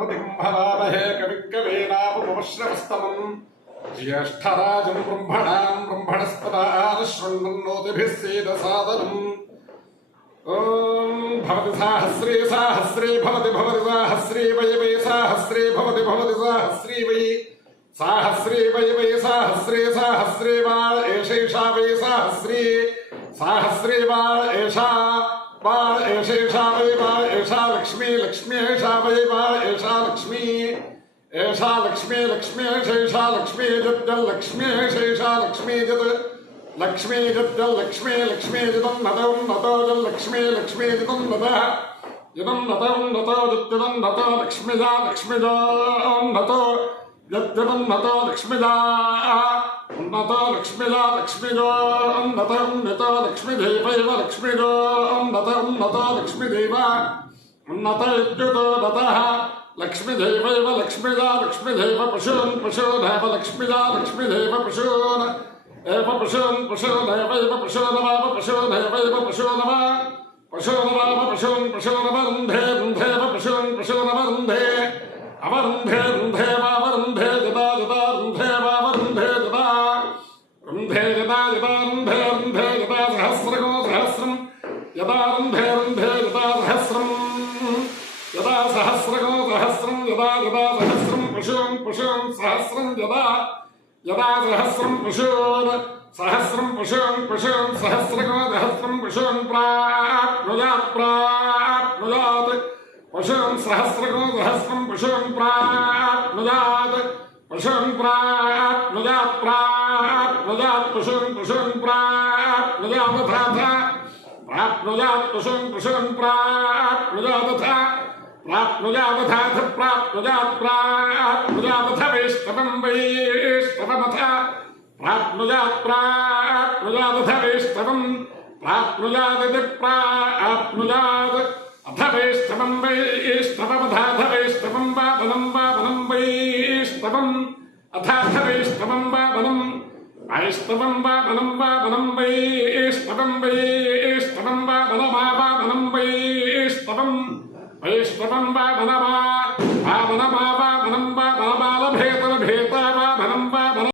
कविं भवामहे कविं कवीनामुपमश्रवस्तमम् ज्येष्ठराजं ब्रह्मणां ब्रह्मणस्पदाः शृण्वन्नोतिभिः सीदसादनम् ॐ भवति साहस्री साहस्री भवति भवति साहस्री वै वै साहस्री भवति भवति साहस्री वै साहस्री वै वै साहस्री साहस्री वा एषैषा वै साहस्री साहस्री वा एषा वा एषैषा वै वा एषा लक्ष्मी लक्ष्मी एषा वै वा एषा लक्ष्मी लक्ष्मी एषैषा लक्ष्मी जद्दल् लक्ष्मी एषैषा लक्ष्मी जद् लक्ष्मी जद्दल् लक्ष्मी लक्ष्मी जदं नतौ नतो जल् लक्ष्मी लक्ष्मी जदं नतः जदं नतौ नतो जद्दं नतो लक्ष्मीजा लक्ष्मीजा नतो यद्दं नतो लक्ष्मीजा नतो लक्ष्मीजा लक्ष्मीजो नतो नतो लक्ष्मीदेवैव लक्ष्मीजो नतो नतो लक्ष्मीदेव नतो इत्युतो नतः लक्ष्मीदेवैव लक्ष्मीजा लक्ष्मीदेव पशून् पशूनेव लक्ष्मीजा लक्ष्मीदेव पशून् एव पशून् पशूनेवैव पशूनवाव पशूनेवैव पशूनव पशूनवाव पशून् पशूनवरुन्धे रुन्धेव पशून् पशूनवरुन्धे अवरुन्धे रुन्धे वावरुन्धे जदा जदा रुन्धे वावरुन्धे जदा रुन्धे जदा जदा रुन्धे रुन्धे जदा सहस्रको सहस्रं यदा रुन्धे रुन्धे जदा सहस्रम् यदा सहस्रको सहस्रं यदा यदा सहस्रं पशून् पशून् सहस्रं यदा यदा सहस्रं पशून् सहस्रं पशून् पशून् सहस्रको सहस्रं पशून् प्राप्नुयात् पशून् सहस्रको सहस्रं पशून् प्राप्नुयात् पशून् प्राप्नुयात् पशून् पशून् प्राप्नुयात् प्राप्नुयात् पशून् पशून् प्राप्नुयात् प्राप्नुयावधाथ प्राप्नुयात् वैष्णवं वैष्णवमथ प्राप्नुयात् वैष्णवं प्राप्नुयादिति प्राप्नुयात् अथ वैष्णवं वैष्णवमथाथ वैष्णवं वा बलं वैष्णवम् अथाथ वैष्णवं वा बलं वैष्णवं वा बलं वैष्णवं वा बलमा वा बलं वैष्णवम् वैष्णवं वा बनवा